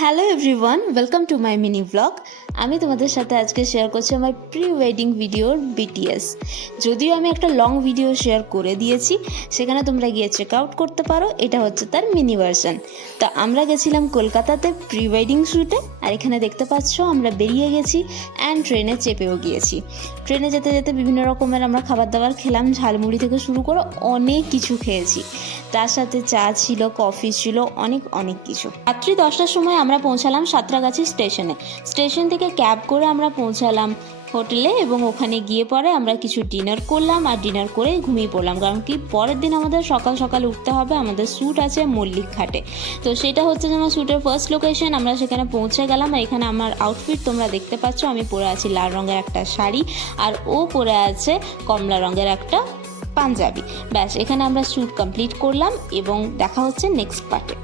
Hello everyone, welcome to my mini blog. আমি তোমাদের সাথে আজকে শেয়ার করছি আমার প্রি ওয়েডিং ভিডিওর বিটিএস। যদিও আমি একটা লং ভিডিও শেয়ার করে দিয়েছি, সেখানে তোমরা গিয়ে চেক আউট করতে পারো। এটা হচ্ছে তার মিনি ভার্সন। তো আমরা গেছিলাম কলকাতাতে প্রি ওয়েডিং শ্যুটে, আর এখানে দেখতে পাচ্ছ আমরা বেরিয়ে গেছি অ্যান্ড ট্রেনে চেপেও গিয়েছি। ট্রেনে যেতে যেতে বিভিন্ন রকমের আমরা খাবার দাবার খেলাম, ঝালমুড়ি থেকে শুরু করে অনেক কিছু খেয়েছি। তার সাথে চা ছিল, কফি ছিল, অনেক কিছু। রাত্রি 10টার সময় আমরা পৌঁছালাম সাঁতরাগাছি স্টেশনে। স্টেশন থেকে ক্যাব করে আমরা পৌঁছালাম হোটেলে, এবং ওখানে গিয়ে পরে আমরা কিছু ডিনার করলাম, আর ডিনার করে ঘুমিয়ে পড়লাম। কারণ কি, পরের দিন আমাদের সকাল সকাল উঠতে হবে, আমাদের শ্যুট আছে মল্লিক ঘাটে। তো সেটা হচ্ছে যে আমার শ্যুটের ফার্স্ট লোকেশন। আমরা সেখানে পৌঁছে গেলাম, আর এখানে আমার আউটফিট তোমরা দেখতে পাচ্ছ। আমি পরে আছি লাল রঙের একটা শাড়ি, আর ও পরে আছে কমলা রঙের একটা পাঞ্জাবি। ব্যাস, এখানে আমরা শ্যুট কমপ্লিট করলাম, এবং দেখা হচ্ছে নেক্সট পার্টে।